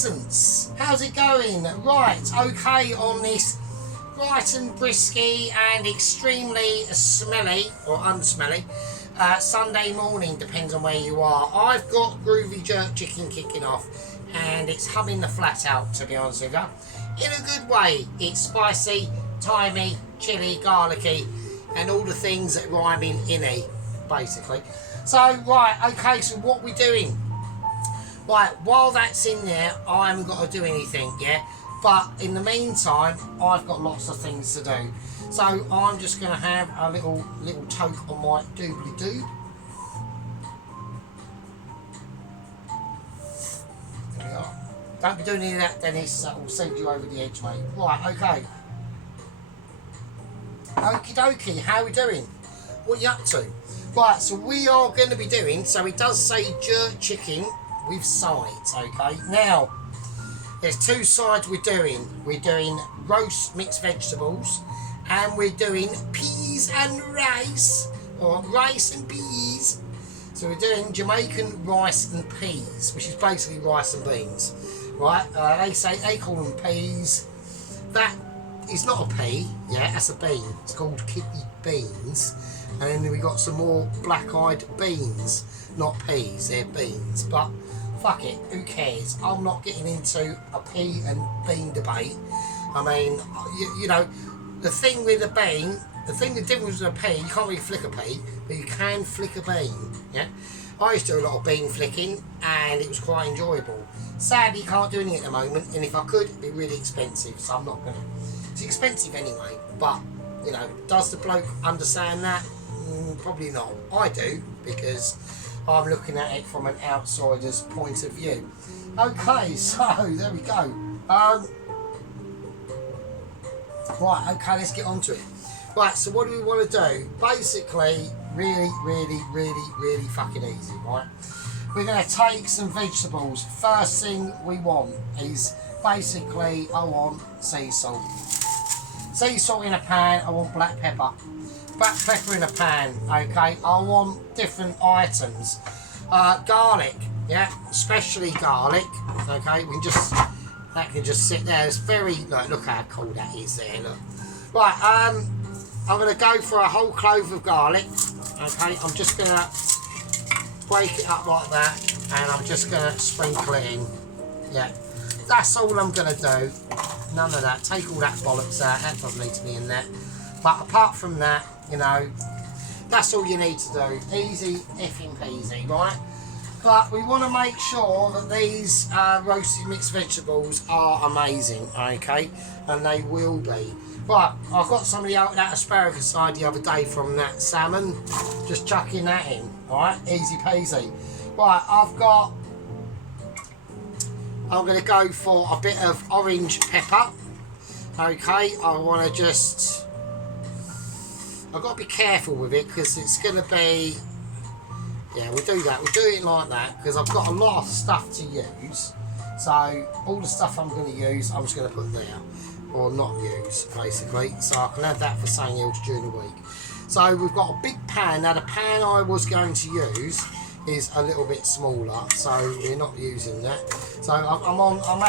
Pheasants, how's it going? Right, okay, on this bright and brisky and extremely smelly or unsmelly Sunday morning, depends on where you are. I've got groovy jerk chicken kicking off and it's humming the flat out, to be honest with you, in a good way. It's spicy, timey, chilly, garlicky and all the things that rhyme in inny, basically. So right, okay, so what we're doing, right, while that's in there, I haven't got to do anything, yeah, but in the meantime I've got lots of things to do. So I'm just going to have a little toke on my doobly-doo. There we are. Don't be doing any of that, Dennis, that will send you over the edge, mate. Right, okay. Okie dokie, how are we doing? What are you up to? Right, so we are going to be doing, so it does say jerk chicken with sides, okay? Now, there's two sides we're doing. We're doing roast mixed vegetables and we're doing peas and rice, or rice and peas. So we're doing Jamaican rice and peas, which is basically rice and beans, right? They call them peas. That is not a pea, yeah, that's a bean. It's called kidney beans. And then we got some more black-eyed beans, not peas, they're beans. But fuck it, who cares? I'm not getting into a pea and bean debate. I mean, you know, the thing with a bean, the difference with a pea, you can't really flick a pea, but you can flick a bean, yeah? I used to do a lot of bean flicking, and it was quite enjoyable. Sadly, can't do any at the moment, and if I could, it'd be really expensive, so I'm not gonna. It's expensive anyway, but, you know, does the bloke understand that? Probably not. I do, because I'm looking at it from an outsider's point of view. Okay, so there we go. Right, okay, let's get on to it. Right, so what do we want to do? Basically, really fucking easy, right? We're going to take some vegetables. First thing we want is basically, I want sea salt. Sea salt in a pan, I want black pepper. Black pepper in a pan, okay? I want different items. Garlic, yeah, especially garlic, okay? That can just sit there. It's very, look how cool that is there, look. Right, I'm going to go for a whole clove of garlic, okay? I'm just going to break it up like that, and I'm just going to sprinkle it in, yeah. That's all I'm going to do. None of that. Take all that bollocks out. That doesn't need to be in there. But apart from that, you know, that's all you need to do. Easy effing peasy, right? But we want to make sure that these roasted mixed vegetables are amazing, okay? And they will be. Right, I've got some of that asparagus side the other day from that salmon. Just chucking that in, alright? Easy peasy. Right, I'm going to go for a bit of orange pepper. Okay, I want to just... I've got to be careful with it because it's going to be... Yeah, we'll do that. We'll do it like that because I've got a lot of stuff to use. So, all the stuff I'm going to use, I'm just going to put there. Or not use, basically. So, I can have that for something else during the week. So, we've got a big pan. Now, the pan I was going to use is a little bit smaller. So, we're not using that. So, I'm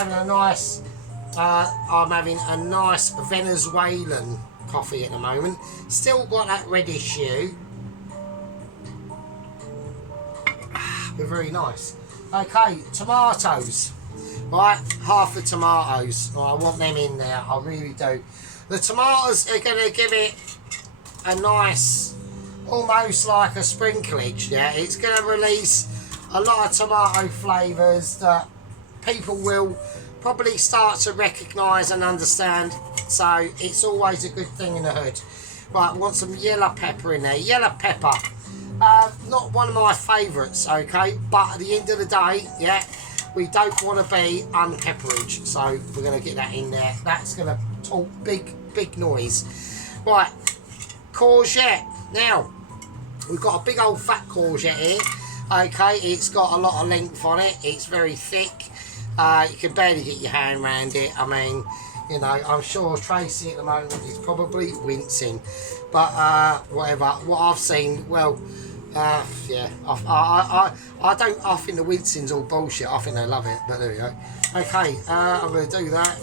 having a nice Venezuelan coffee at the moment. Still got that reddish hue. They're very nice. Okay, tomatoes. Right, half the tomatoes. I want them in there, I really do. The tomatoes are going to give it a nice, almost like a sprinklage, yeah? It's going to release a lot of tomato flavours that people will probably start to recognise and understand. So it's always a good thing in the hood. Right, I want some yellow pepper in there. Yellow pepper. Not one of my favourites, okay? But at the end of the day, yeah, we don't want to be unpepperage. So we're going to get that in there. That's going to talk big noise. Right, courgette. Now, we've got a big old fat courgette here. Okay, it's got a lot of length on it. It's very thick. You can barely get your hand around it. I mean, you know, I'm sure Tracy at the moment is probably wincing. But whatever. What I've seen, well, Yeah, I don't. I think the wincing's all bullshit. I think they love it, but there we go. Okay, I'm going to do that.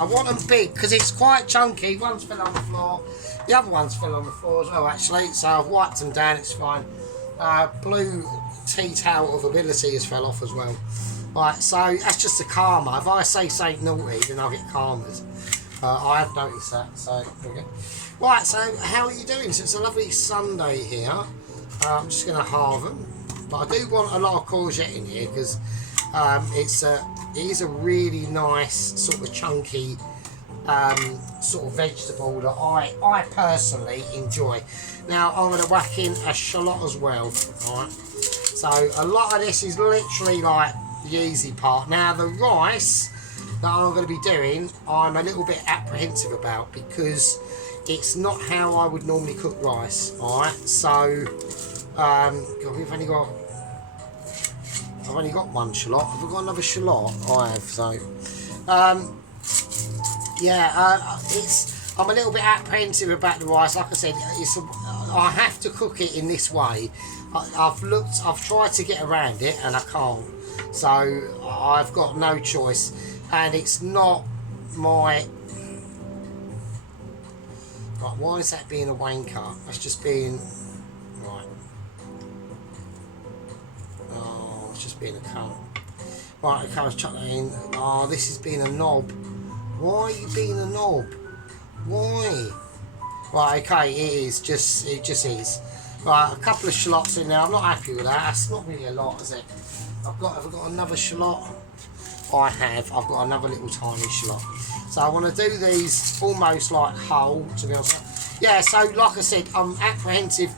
I want them big because it's quite chunky. One's fell on the floor, the other one's fell on the floor as well, actually. So I've wiped them down. It's fine. Blue tea towel of ability has fell off as well. Right, so that's just a karma. If I say something naughty, then I'll get karmas. I have noticed that. So there we go. Right, so how are you doing? So it's a lovely Sunday here. I'm just going to halve them, but I do want a lot of courgette in here because it is a really nice sort of chunky sort of vegetable that I personally enjoy. Now I'm going to whack in a shallot as well. Alright, so a lot of this is literally like the easy part. Now the rice that I'm going to be doing, I'm a little bit apprehensive about because it's not how I would normally cook rice. Alright, so I've only got one shallot. Have I got another shallot? I have. So I'm a little bit apprehensive about the rice. Like I said, I have to cook it in this way. I've tried to get around it and I can't. So I've got no choice, and it's not my. Right, why is that being a wanker? That's just being right. Oh, it's just being a cunt. Right, okay, let's chuck that in. Oh, this is being a knob. Why are you being a knob? Why? Right, okay, it just is. Right, a couple of shallots in there. I'm not happy with that. That's not really a lot, is it? Have I got another shallot? I have. I've got another little tiny shallot. So I want to do these almost like whole, to be honest. Yeah, so like I said, I'm apprehensive.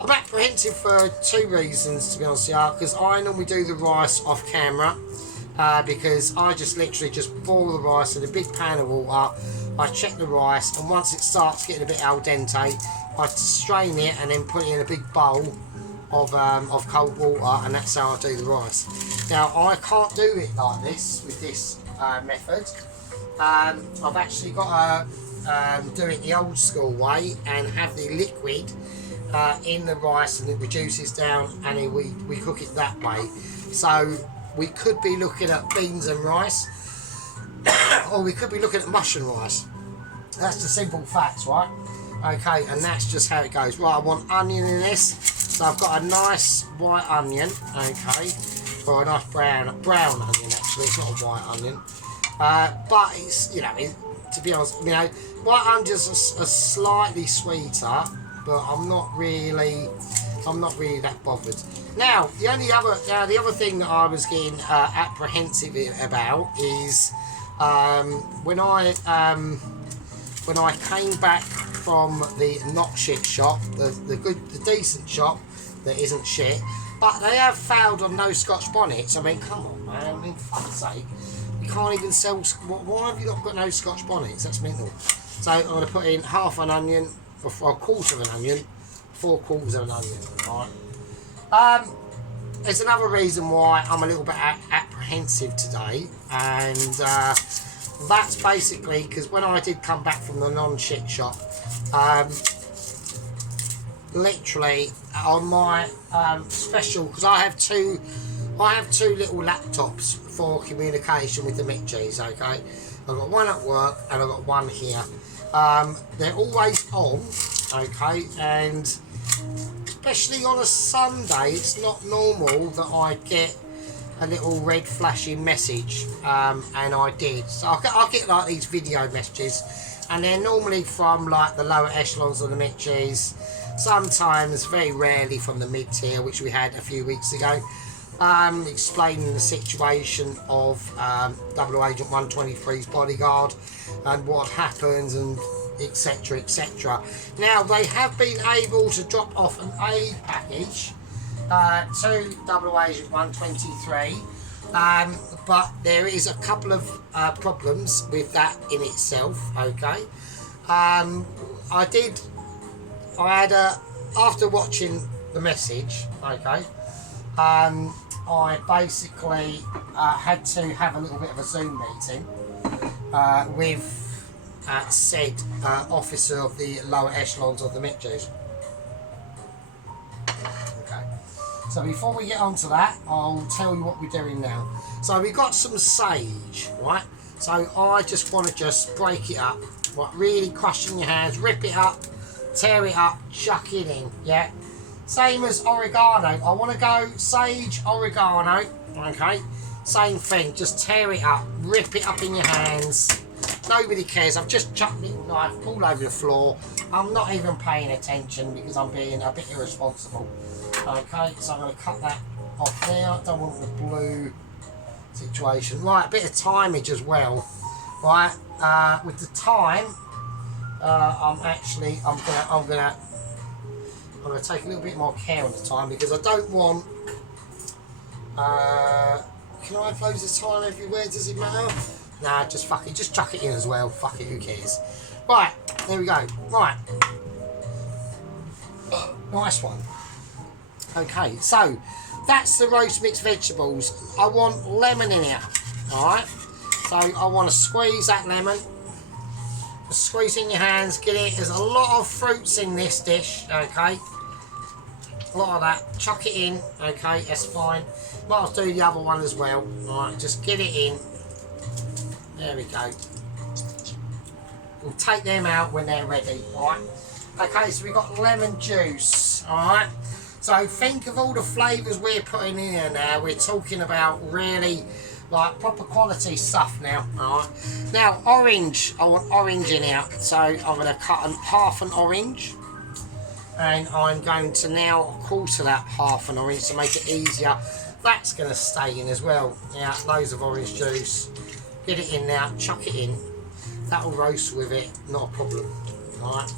I'm apprehensive for two reasons, to be honest with you, because I normally do the rice off camera, because I just literally just boil the rice in a big pan of water. I check the rice, and once it starts getting a bit al dente, I strain it and then put it in a big bowl of cold water, and that's how I do the rice. Now I can't do it like this with this method. I've actually got to do it the old school way and have the liquid in the rice, and it reduces down, and then we cook it that way. So we could be looking at beans and rice, or we could be looking at mush and rice. That's the simple facts, right? Okay, and that's just how it goes. Right, I want onion in this, so I've got a nice white onion, okay, or a nice brown onion actually. It's not a white onion, but it's, you know, to be honest, you know, white onions are slightly sweeter, but I'm not really that bothered. Now, the other thing that I was getting apprehensive about is when I came back from the not shit shop, the decent shop that isn't shit, but they have failed on no Scotch bonnets. I mean, come on, man. I mean, for fuck's sake, you can't even sell. Why have you not got no Scotch bonnets? That's mental. So I'm going to put in half an onion, or a quarter of an onion, 3/4 of an onion. All right. There's another reason why I'm a little bit apprehensive today, and that's basically because when I did come back from the non-shit shop, literally on my special, because I have two little laptops for communication with the Mitchies. Okay, I've got one at work and I've got one here. They're always on, okay, and especially on a Sunday, it's not normal that I get a little red flashing message, and I did. So I get like these video messages, and they're normally from like the lower echelons of the Mitchies, sometimes, very rarely, from the mid-tier, which we had a few weeks ago, explaining the situation of Double Agent 123's bodyguard and what happens, and etc, etc. Now they have been able to drop off an aid package to Double Agent 123, but there is a couple of problems with that in itself. Okay, after watching the message, okay, I basically had to have a little bit of a Zoom meeting with said officer of the lower echelons of the Mitchies. So before we get on to that, I'll tell you what we're doing now. So we've got some sage, right? So I just want to just break it up, right? Really crush in your hands, rip it up, tear it up, chuck it in, yeah? Same as oregano. I want to go sage, oregano, okay? Same thing, just tear it up, rip it up in your hands. Nobody cares. I've just chucked a little knife all over the floor. I'm not even paying attention because I'm being a bit irresponsible. Okay, so I'm going to cut that off there. I don't want the blue situation. Right, a bit of timeage as well. Right, with the time, I'm gonna take a little bit more care on the time because I don't want. Can I close the time everywhere? Does it matter? Nah, just fuck it. Just chuck it in as well. Fuck it. Who cares? Right, there we go. Right, nice one. Okay, so that's the roast mixed vegetables. I want lemon in it. All right. So I want to squeeze that lemon. Just squeeze in your hands. Get it. There's a lot of fruits in this dish. Okay. A lot of that. Chuck it in. Okay, that's fine. Might as well do the other one as well. All right. Just get it in. There we go. We'll take them out when they're ready. All right. Okay. So we've got lemon juice. All right. So think of all the flavours we're putting in here now. We're talking about really like proper quality stuff now. Alright. Now orange. I want orange in here. So I'm going to cut half an orange. And I'm going to now quarter that half an orange to make it easier. That's going to stay in as well. Now loads of orange juice. Get it in now. Chuck it in. That'll roast with it. Not a problem. Alright.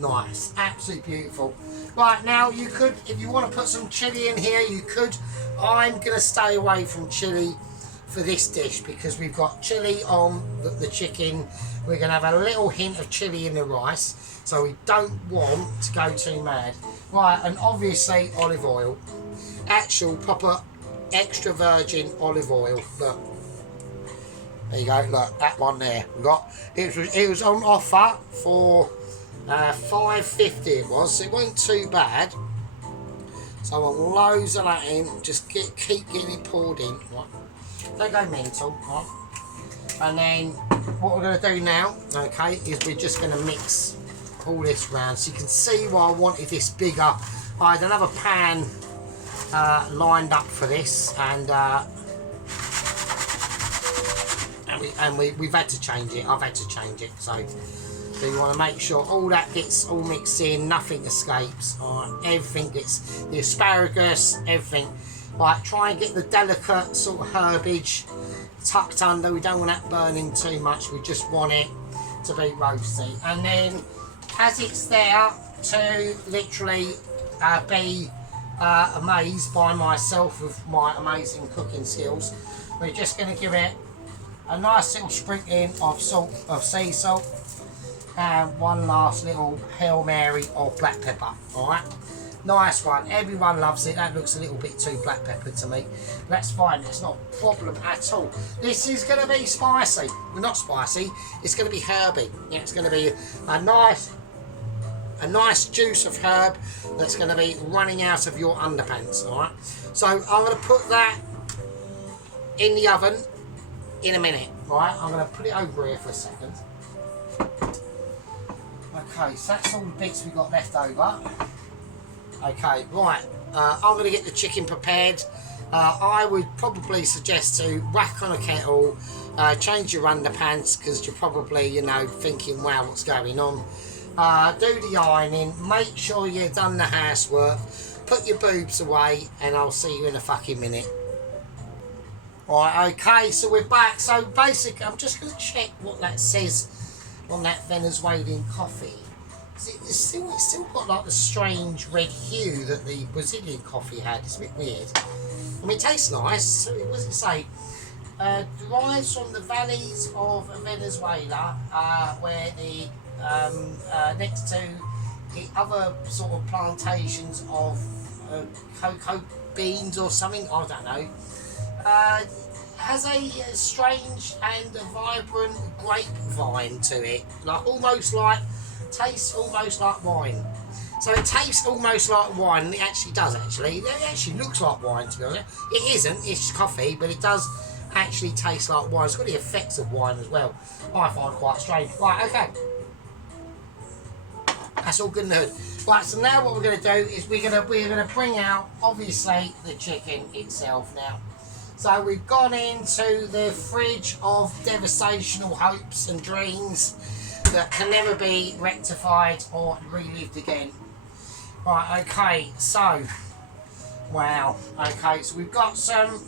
Nice. Absolutely beautiful. Right, now you could, if you want to put some chilli in here, you could. I'm going to stay away from chilli for this dish because we've got chilli on the chicken. We're going to have a little hint of chilli in the rice, so we don't want to go too mad. Right, and obviously olive oil. Actual proper extra virgin olive oil. Look. There you go, look, that one there. We got it was on offer for $5.50 it was, so it wasn't too bad. So I want loads of that in, just keep getting it poured in, right? Don't go mental, right? And then what we're going to do now, okay, is we're just going to mix all this round. So you can see why I wanted this bigger. I had another pan lined up for this, and we've had to change it. I've had to change it, so you want to make sure all that gets all mixed in, nothing escapes. Alright, everything gets, the asparagus, everything. Right, try and get the delicate sort of herbage tucked under. We don't want that burning too much. We just want it to be roasty. And then, as it's there to literally be amazed by myself with my amazing cooking skills, we're just going to give it a nice little sprinkling of salt, of sea salt, and one last little Hail Mary of black pepper. Alright, nice one. Everyone loves it. That looks a little bit too black pepper to me. That's fine. It's not a problem at all. This is going to be spicy. Well, not spicy. It's going to be herby. Yeah, it's going to be a nice juice of herb that's going to be running out of your underpants. Alright, so I'm going to put that in the oven in a minute. Right, I'm going to put it over here for a second. Okay, so that's all the bits we've got left over. Okay, right, I'm going to get the chicken prepared. I would probably suggest to whack on a kettle, change your underpants because you're probably, you know, thinking, wow, what's going on. Do the ironing, make sure you've done the housework, put your boobs away, and I'll see you in a fucking minute. Right, okay, so we're back. So basically, I'm just going to check what that says on that Venezuelan coffee. It's still got like the strange red hue that the Brazilian coffee had. It's a bit weird. I mean, it tastes nice. So what does it say? Derives from the valleys of Venezuela, where the next to the other sort of plantations of cocoa beans or something. I don't know. Has a strange and a vibrant grapevine to it, like tastes almost like wine. So it tastes almost like wine, and it actually does actually. It actually looks like wine, to be honest. It isn't, it's coffee, but it does actually taste like wine. It's got the effects of wine as well. I find quite strange. Right, okay. That's all good and good. Right, so now what we're going to do is we're going to bring out, obviously, the chicken itself now. So we've gone into the fridge of devastational hopes and dreams that can never be rectified or relived again. Right, okay, so, wow, okay, so we've got some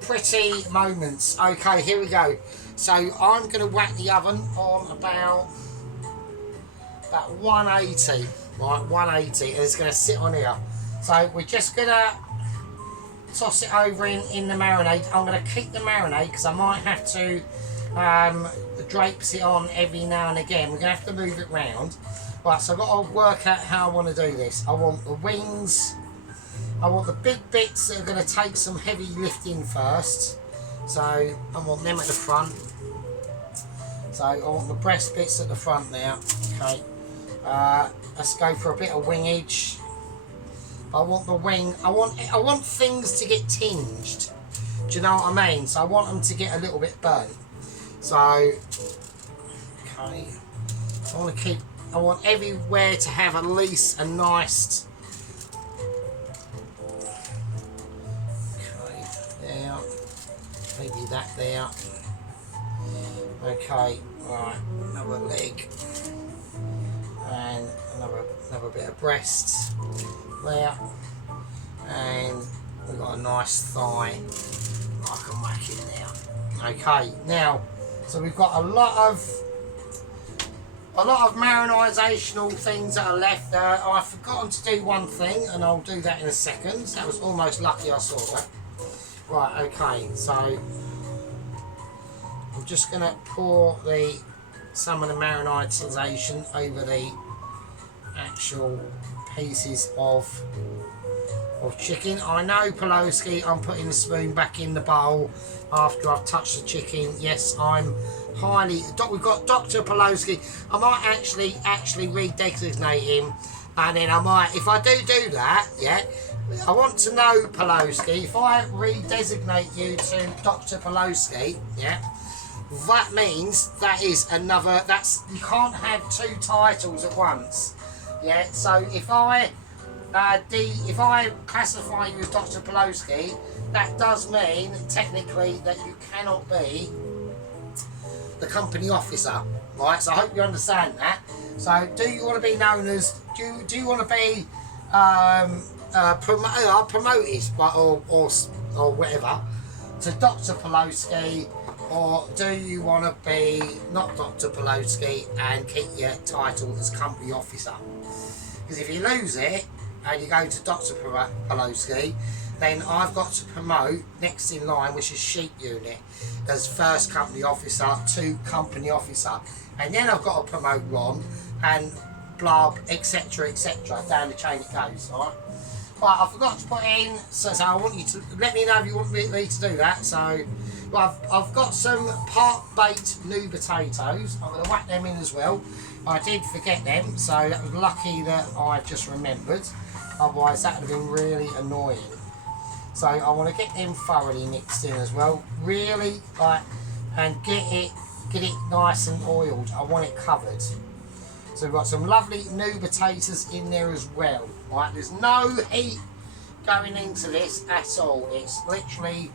pretty moments. Okay, here we go. So I'm going to whack the oven on about 180, right, 180, and it's going to sit on here. So we're just going to toss it over in the marinade. I'm going to keep the marinade because I might have to drapes it on every now and again. We're going to have to move it round. Right, so I've got to work out how I want to do this. I want the wings, I want the big bits that are going to take some heavy lifting first. So I want them at the front. So I want the breast bits at the front now. Okay. Let's go for a bit of wingage. I want the wing. I want things to get tinged. Do you know what I mean? So I want them to get a little bit burnt. So okay. I want everywhere to have at least a nice. Okay, there. Maybe that there. Okay, right. Another leg. And another bit of breast there, and we've got a nice thigh. I can whack it there. Okay, now so we've got a lot of marinisational things that are left. I've forgotten to do one thing, and I'll do that in a second. That was almost lucky I saw that. Right, okay, so I'm just going to pour some of the marinisation over the actual pieces of chicken. I know, Poloski, I'm putting the spoon back in the bowl after I've touched the chicken. Yes, I'm highly. We've got Dr. Poloski. I might actually redesignate him, and then I might, if I do that, yeah. I want to know, Poloski, if I redesignate you to Dr. Poloski, yeah. That means that is another. You can't have two titles at once. Yeah. So if I classify you as Dr. Poloski, that does mean technically that you cannot be the company officer, right? So I hope you understand that. So do you want to be known as? Do you want to be promoted or whatever to Dr. Poloski? Or do you want to be not Dr. Poloski and keep your title as company officer? Because if you lose it and you go to Dr. Poloski, then I've got to promote next in line, which is sheep unit, as first company officer to company officer, and then I've got to promote Ron and blub, etc., down the chain it goes. All right. Right, I forgot to put in, so I want you to let me know if you want me to do that. So, well, I've got some part-baked new potatoes. I'm going to whack them in as well. I did forget them, so that was lucky that I just remembered. Otherwise, that would have been really annoying. So I want to get them thoroughly mixed in as well. Really, and get it nice and oiled. I want it covered. So we've got some lovely new potatoes in there as well. Right, there's no heat going into this at all. It's literally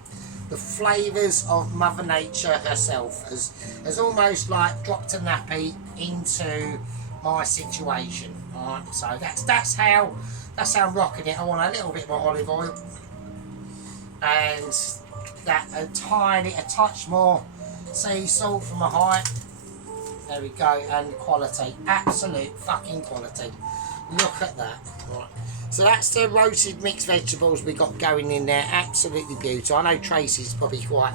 the flavours of Mother Nature herself has almost like dropped a nappy into my situation. Right, so that's how I'm rocking it. I want a little bit more olive oil and a touch more sea salt from a height. There we go, and quality, absolute fucking quality. Look at that. Right. So that's the roasted mixed vegetables we got going in there. Absolutely beautiful. I know Tracy's probably quite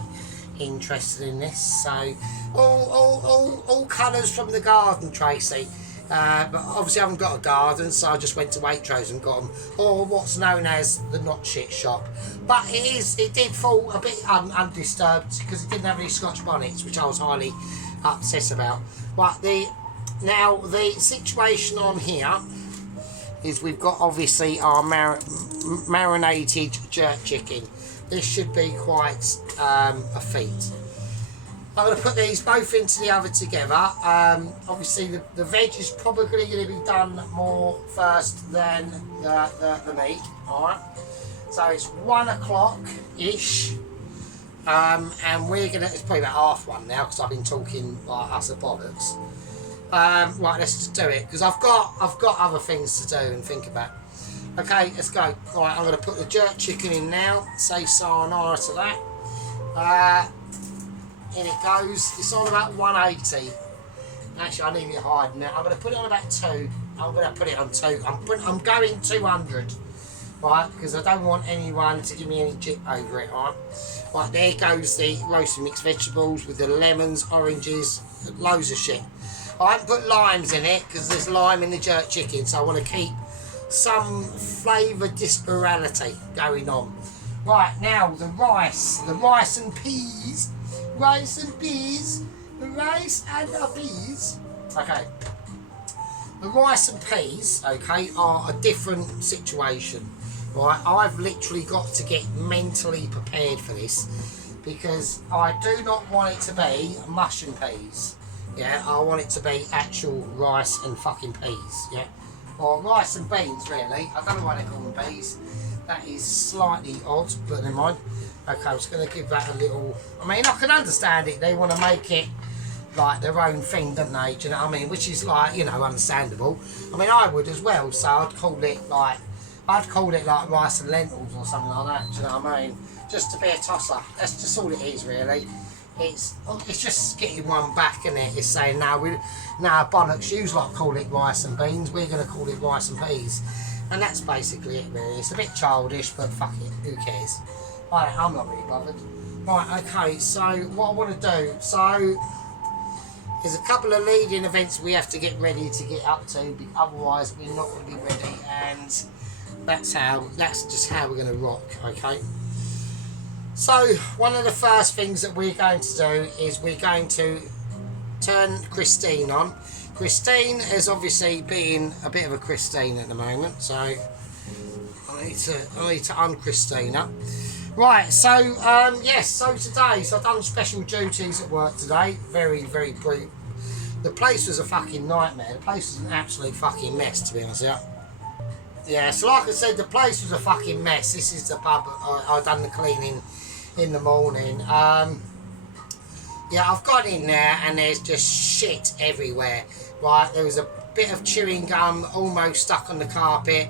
interested in this. So all colours from the garden, Tracy. But obviously I haven't got a garden, so I just went to Waitrose and got them, or what's known as the not shit shop. But it did fall a bit undisturbed because it didn't have any Scotch bonnets, which I was highly upset about. But the situation on here is we've got obviously our marinated jerk chicken. This should be quite a feat. I'm going to put these both into the oven together. Obviously the veg is probably going to be done more first than the meat. Alright, so it's 1 o'clock-ish. And we're going to, it's probably about 1:30 now because I've been talking like us at bollocks. Right, let's just do it because I've got other things to do and think about. Okay, let's go. Right, I'm going to put the jerk chicken in now. Say sayonara to that. In it goes. It's on about 180. Actually, I need it higher than that. I'm going to put it on about 2. I'm going to put it on 2. I'm going 200. Right, because I don't want anyone to give me any jip over it. Right, there goes the roasted mixed vegetables with the lemons, oranges, loads of shit. I haven't put limes in it because there's lime in the jerk chicken, so I want to keep some flavour disparity going on. Right, now the rice and peas. Rice and peas. The rice and the peas. Okay. The rice and peas, okay, are a different situation. Right, I've literally got to get mentally prepared for this because I do not want it to be mush and peas. Yeah, I want it to be actual rice and fucking peas. Yeah, or rice and beans really. I don't know why they call them peas. That is slightly odd, but never mind. Okay, I'm just going to give that a little. I mean, I can understand it. They want to make it like their own thing, don't they? Do you know what I mean? Which is like, you know, understandable. I mean, I would as well. So I'd call it like rice and lentils or something like that. Do you know what I mean? Just to be a tosser. That's just all it is, really. It's just getting one back, isn't it? It's saying now bollocks. You like call it rice and beans. We're going to call it rice and peas, and that's basically it, really. It's a bit childish, but fuck it. Who cares? I'm not really bothered. Right. Okay. So what I want to do. So there's a couple of leading events we have to get ready to get up to. Otherwise, we're not going to be ready, and that's just how we're going to rock. Okay. So one of the first things that we're going to do is we're going to turn Christine on. Christine is obviously being a bit of a Christine at the moment, so I need to un-Christina. Right, so yes, so today, so I've done special duties at work today. Very, very brief. The place was a fucking nightmare. The place was an absolute fucking mess, to be honest with you. Yeah, so like I said, the place was a fucking mess. This is the pub. I've done the cleaning in the morning. Yeah, I've gone in there and there's just shit everywhere. Right, there was a bit of chewing gum almost stuck on the carpet.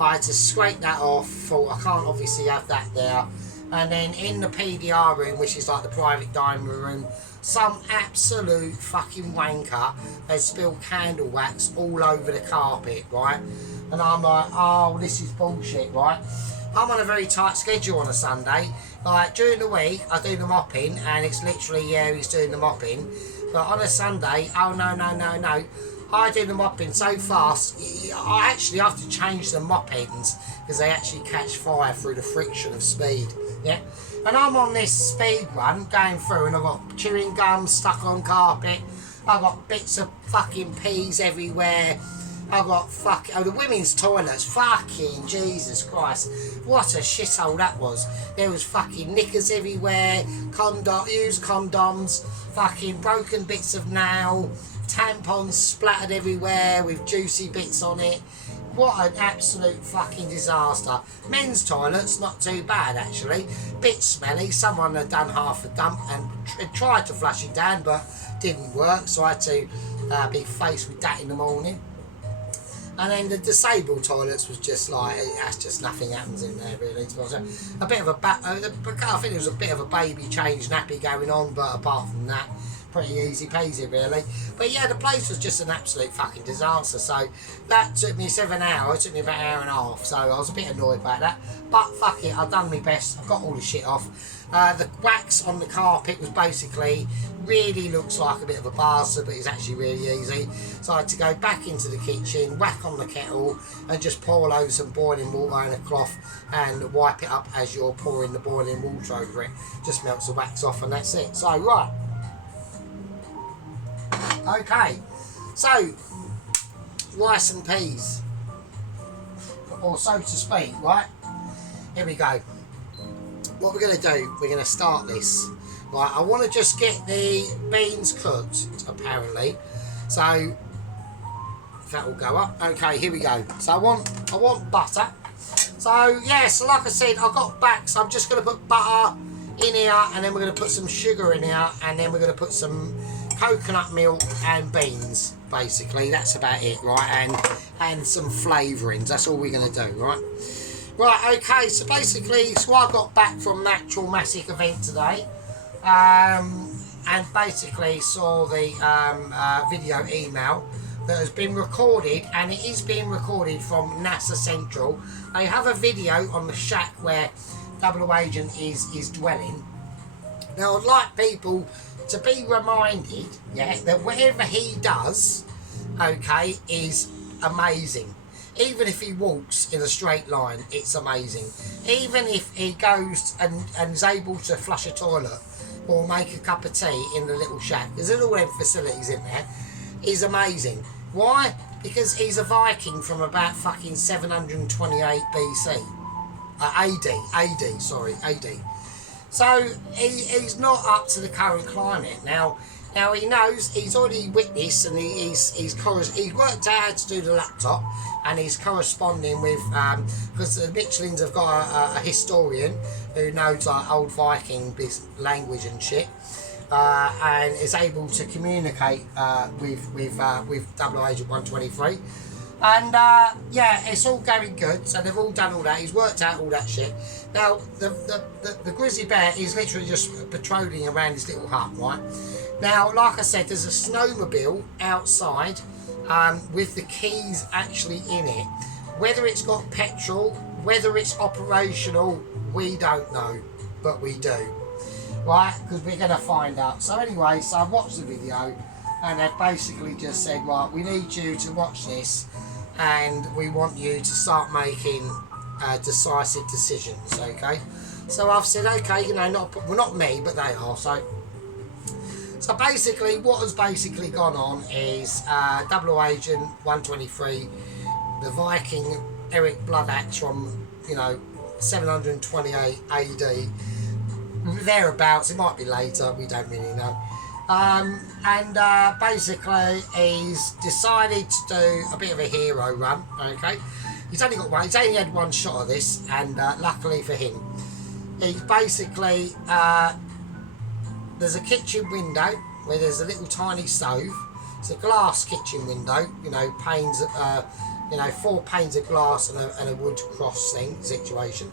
I had to scrape that off. Thought I can't obviously have that there. And then in the PDR room, which is like the private dining room, some absolute fucking wanker has spilled candle wax all over the carpet, right? And I'm like, oh, this is bullshit, right? I'm on a very tight schedule on a Sunday. Like, during the week, I do the mopping, and it's literally, yeah, he's doing the mopping. But on a Sunday, oh, no. I do the mopping so fast, I actually have to change the mop ends, because they actually catch fire through the friction of speed, yeah? And I'm on this speed run, going through, and I've got chewing gum stuck on carpet, I've got bits of fucking peas everywhere, I've got the women's toilets, fucking Jesus Christ, what a shithole that was. There was fucking knickers everywhere, used condoms, fucking broken bits of nail, tampons splattered everywhere with juicy bits on it. What an absolute fucking disaster. Men's toilets, not too bad actually. Bit smelly, someone had done half a dump and tried to flush it down but didn't work, so I had to be faced with that in the morning. And then the disabled toilets was just like, that's just nothing happens in there really. A bit of I think there was a bit of a baby change nappy going on, but apart from that, pretty easy peasy really. But yeah, the place was just an absolute fucking disaster. So that took me 7 hours, it took me about an hour and a half. So I was a bit annoyed about that. But fuck it, I've done my best, I've got all the shit off. The wax on the carpet was basically, really looks like a bit of a bastard, but it's actually really easy. So I had to go back into the kitchen, whack on the kettle, and just pour over some boiling water in a cloth and wipe it up as you're pouring the boiling water over it. Just melts the wax off and that's it. So, right. Okay. So, rice and peas. or so to speak, right? Here we go. What we're going to do, we're going to start this. Right, I want to just get the beans cooked, apparently. So, that will go up. Okay, here we go. So I want butter. So, yes, like I said, I got back, so I'm just going to put butter in here, and then we're going to put some sugar in here, and then we're going to put some coconut milk and beans, basically. That's about it, right? And some flavourings. That's all we're going to do, right? Right, okay, so basically, so I got back from that traumatic event today, and basically saw the video email that has been recorded, and it is being recorded from NASA Central. They have a video on the shack where Double Agent is dwelling. Now, I'd like people to be reminded, yeah, that whatever he does, okay, is amazing. Even if he walks in a straight line, it's amazing. Even if he goes and is able to flush a toilet or make a cup of tea in the little shack, there's all them facilities in there, is amazing. Why? Because he's a Viking from about fucking 728 BC. AD. So he's not up to the current climate. Now he knows, he's already witnessed, and he's worked out how to do the laptop, and he's corresponding with, because the Michelins have got a historian who knows like old Viking language and shit, and is able to communicate with Double Agent 123. And yeah, it's all going good. So they've all done all that. He's worked out all that shit. Now the grizzly bear is literally just patrolling around his little hut, right? Now, like I said, there's a snowmobile outside with the keys actually in it. Whether it's got petrol, whether it's operational, we don't know, but we do, right? Because we're going to find out. So anyway, so I've watched the video, and they've basically just said, right, we need you to watch this, and we want you to start making decisive decisions, okay? So I've said, okay, you know, not me, but they are. So basically, what has basically gone on is Double Agent 123, the Viking Eric Bloodaxe from, you know, 728 AD, thereabouts. It might be later, we don't really know. Basically, he's decided to do a bit of a hero run. Okay, he's only had one shot of this, and luckily for him, he's basically there's a kitchen window where there's a little tiny stove. It's a glass kitchen window, you know, panes, you know, 4 panes of glass and a wood cross situation.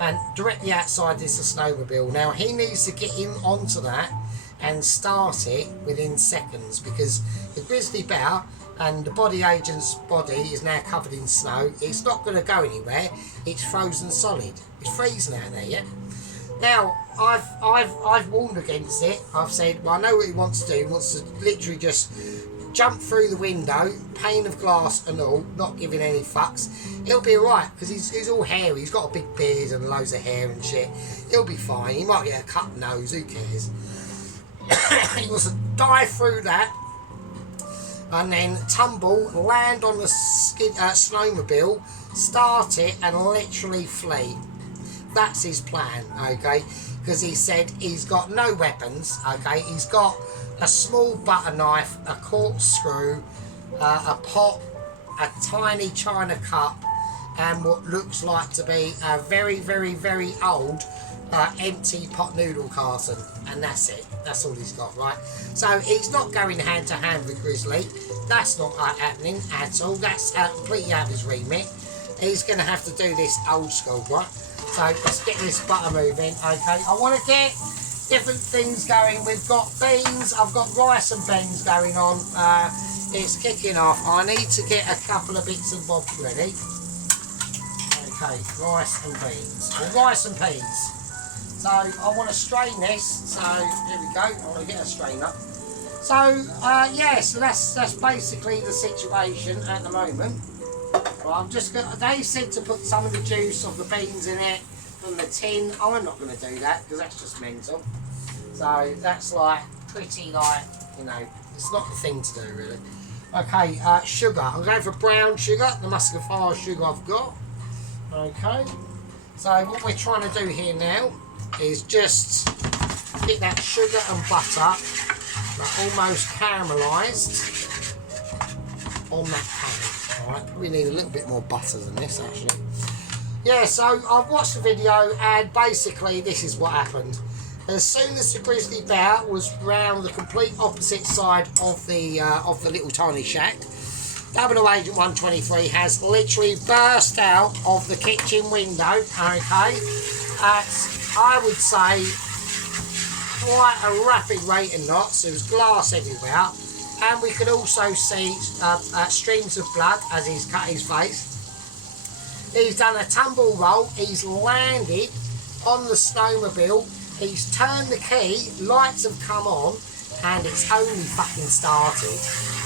And directly outside is a snowmobile. Now he needs to get in onto that and start it within seconds, because the grizzly bear and the body agent's body is now covered in snow. It's not going to go anywhere. It's frozen solid. It's freezing out there, yeah. Now I've warned against it. I've said, well, I know what he wants to do. He wants to literally just jump through the window, pane of glass and all, not giving any fucks. He'll be alright, because he's all hairy. He's got a big beard and loads of hair and shit. He'll be fine. He might get a cut nose. Who cares? He wants to dive through that and then tumble, land on the snowmobile, start it and literally flee. That's his plan, okay? Because he said he's got no weapons, okay? He's got a small butter knife, a corkscrew, a pot, a tiny china cup, and what looks like to be a very, very, very old empty pot noodle carton, and that's it. That's all he's got, right? So he's not going hand to hand with Grizzly. That's not happening at all. That's completely out of his remit. He's going to have to do this old school, right? So let's get this butter moving, okay? I want to get different things going. We've got beans. I've got rice and beans going on. It's kicking off. I need to get a couple of bits and bobs ready. Okay, rice and beans. Or rice and peas. So I want to strain this. So here we go. I want to get a strainer. So yeah, so that's basically the situation at the moment. Well, I'm just gonna. They said to put some of the juice of the beans in it from the tin. I'm not going to do that because that's just mental. So that's like pretty like, you know, it's not the thing to do really. Okay, sugar. I'm going for brown sugar, the Muscovado sugar I've got. Okay, so what we're trying to do here now is just get that sugar and butter almost caramelised on that pan. Alright, we need a little bit more butter than this actually. Yeah, so I've watched the video and basically this is what happened. As soon as the grizzly bear was round the complete opposite side of the little tiny shack, 00 Agent 123 has literally burst out of the kitchen window, okay, at, I would say, quite a rapid rate of knots. There was glass everywhere, and we could also see streams of blood as he's cut his face. He's done a tumble roll, he's landed on the snowmobile, he's turned the key, lights have come on, and it's only fucking started,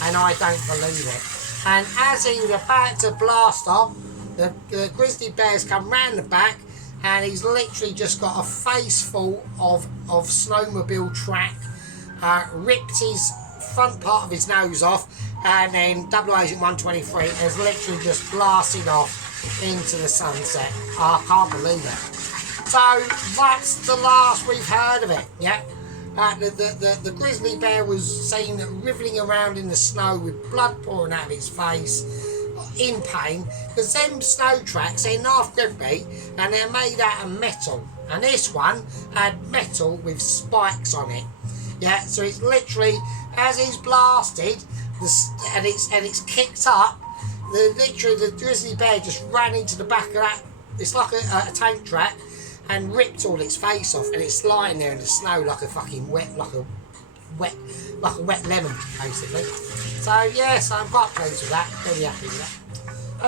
and I don't believe it. And as he was about to blast off, the grizzly bear's come round the back, and he's literally just got a face full of snowmobile track, ripped his front part of his nose off, and then 00 Agent 123 has literally just blasted off into the sunset. I can't believe it. So that's the last we've heard of it, yeah? The grizzly bear was seen wriggling around in the snow with blood pouring out of his face, in pain, because them snow tracks, they're half grippy and they're made out of metal. And this one had metal with spikes on it. Yeah, so it's literally, as he's blasted, and it's kicked up, the grizzly bear just ran into the back of that, it's like a tank track, and ripped all its face off, and it's lying there in the snow like a fucking wet lemon, basically. So yes, I'm quite pleased with that, very happy with that.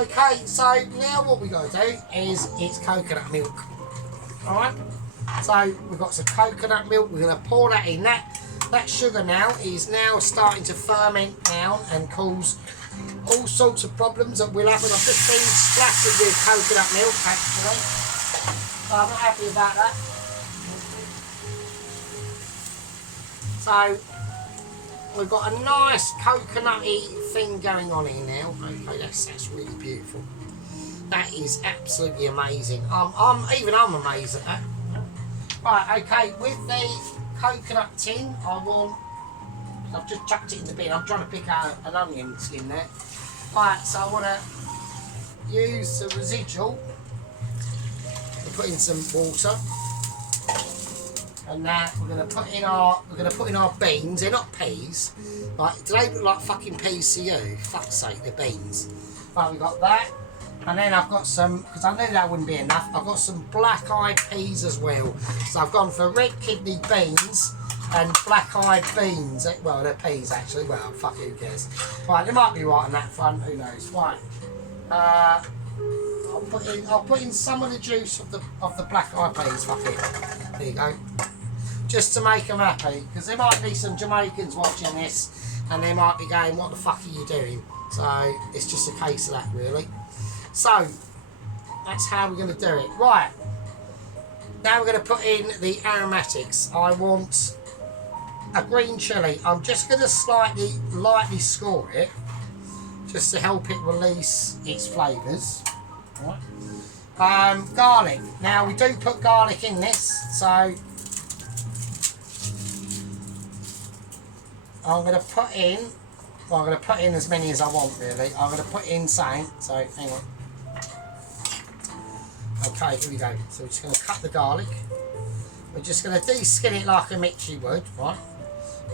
Okay, so now what we got to do is it's coconut milk. Alright, so we've got some coconut milk, we're going to pour that in. That sugar now is now starting to ferment down and cause all sorts of problems that will happen. I've just been splattered with coconut milk actually. I'm not happy about that. So we've got a nice coconutty thing going on here now. Okay, that's really beautiful. That is absolutely amazing. I'm amazed at that. Right, okay, with the coconut tin, I've just chucked it in the bin. I'm trying to pick out an onion skin there. Right, so I want to use the residual. Put in some water, and now we're going to put in our beans. They're not peas. Right? Do they look like fucking peas to you? Fuck's sake, they're beans. Right, we've got that, and then I've got some, because I knew that wouldn't be enough. I've got some black-eyed peas as well. So I've gone for red kidney beans and black-eyed beans. Well, they're peas actually. Well, fuck, who cares? Right, they might be right on that front. Who knows? Right. I'll put in some of the juice of the black-eyed peas. Fuck it. There you go. Just to make them happy, because there might be some Jamaicans watching this, and they might be going, "What the fuck are you doing?" So it's just a case of that, really. So that's how we're going to do it. Right. Now we're going to put in the aromatics. I want a green chilli. I'm just going to lightly score it, just to help it release its flavours. Right. Garlic. Now we do put garlic in this, so I'm going to put in. Well, I'm going to put in as many as I want, really. I'm going to put in something. So hang on. Okay, here we go. So we're just going to cut the garlic. We're just going to de-skin it like a Mitchie would, right?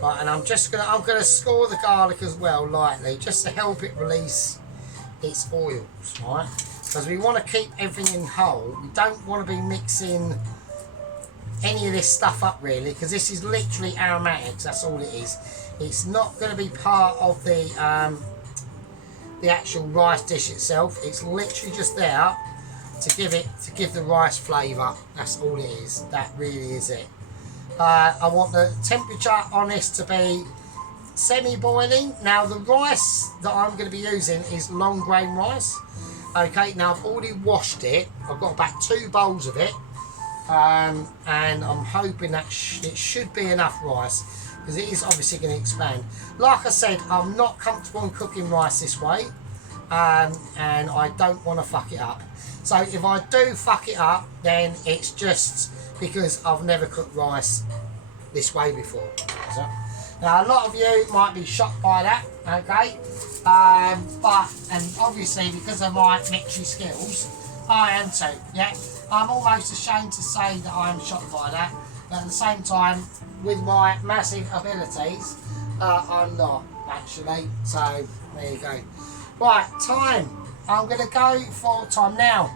Right, and I'm going to score the garlic as well lightly, just to help it release its oils, right? Because we want to keep everything whole. We don't want to be mixing any of this stuff up, really, because this is literally aromatics. That's all it is. It's not going to be part of the actual rice dish itself. It's literally just there to give the rice flavour. That's all it is. That really is it. I want the temperature on this to be semi-boiling. Now the rice that I'm going to be using is long grain rice. Okay, now I've already washed it. I've got about 2 bowls of it, and I'm hoping that it should be enough rice, because it is obviously going to expand. Like I said, I'm not comfortable in cooking rice this way. and I don't want to fuck it up. So if I do fuck it up, then it's just because I've never cooked rice this way before. So, now a lot of you might be shocked by that, okay? But obviously because of my mixture skills, I am too. Yeah, I'm almost ashamed to say that I am shocked by that, but at the same time, with my massive abilities, I'm not actually. So there you go. Right, time. I'm going to go for time now.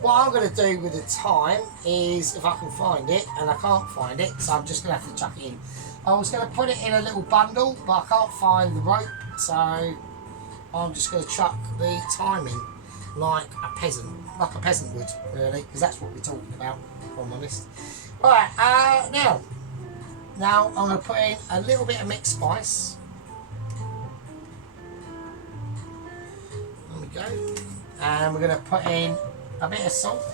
What I'm going to do with the time is, if I can find it, and I can't find it, so I'm just going to have to chuck it in. I was going to put it in a little bundle, but I can't find the rope, so I'm just going to chuck the time in like a peasant would, really, because that's what we're talking about, if I'm honest. Right, now I'm going to put in a little bit of mixed spice. There we go. And we're going to put in a bit of salt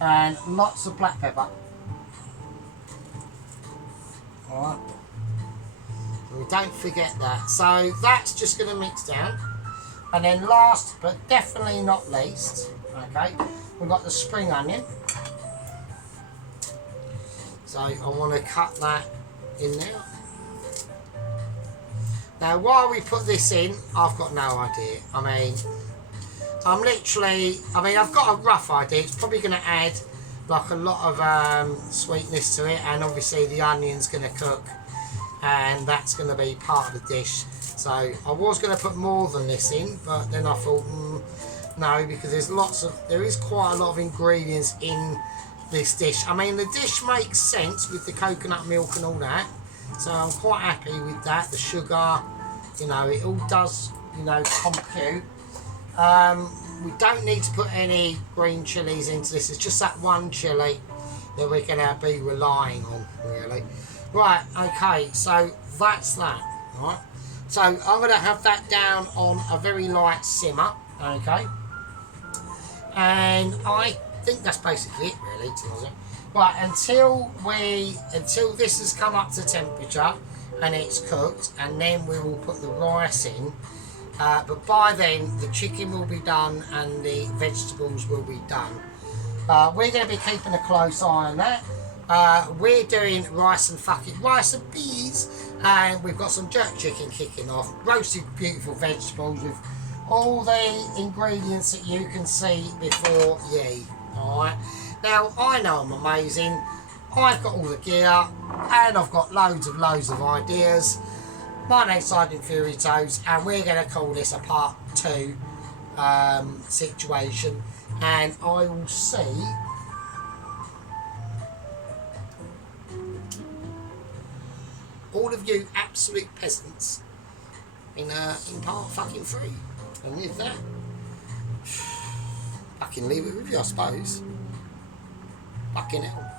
and lots of black pepper. Alright. We don't forget that. So that's just going to mix down. And then last but definitely not least, okay, we've got the spring onion. So I want to cut that in there. Now while we put this in, I've got no idea. I've got a rough idea. It's probably going to add like a lot of sweetness to it, and obviously the onion's going to cook, and that's going to be part of the dish. So I was going to put more than this in, but then I thought no, because there is quite a lot of ingredients in this dish. I mean, the dish makes sense with the coconut milk and all that, so I'm quite happy with that. The sugar, you know, it all does, you know, compute. We don't need to put any green chilies into this. It's just that one chili that we're going to be relying on, really. Right, okay, so that's that, right? So I'm going to have that down on a very light simmer, okay? And I think that's basically it, really, to be honest. Right, until this has come up to temperature and it's cooked, and then we will put the rice in. But by then the chicken will be done and the vegetables will be done. We're going to be keeping a close eye on that. We're doing rice and peas, and we've got some jerk chicken kicking off, roasted beautiful vegetables with all the ingredients that you can see before ye. Alright, now I know I'm amazing. I've got all the gear and I've got loads of ideas. My name's Sergeant Fury Toes, and we're going to call this a part 2 situation, and I will see all of you absolute peasants in part fucking 3. And with that, I can leave it with you, I suppose. Fucking hell.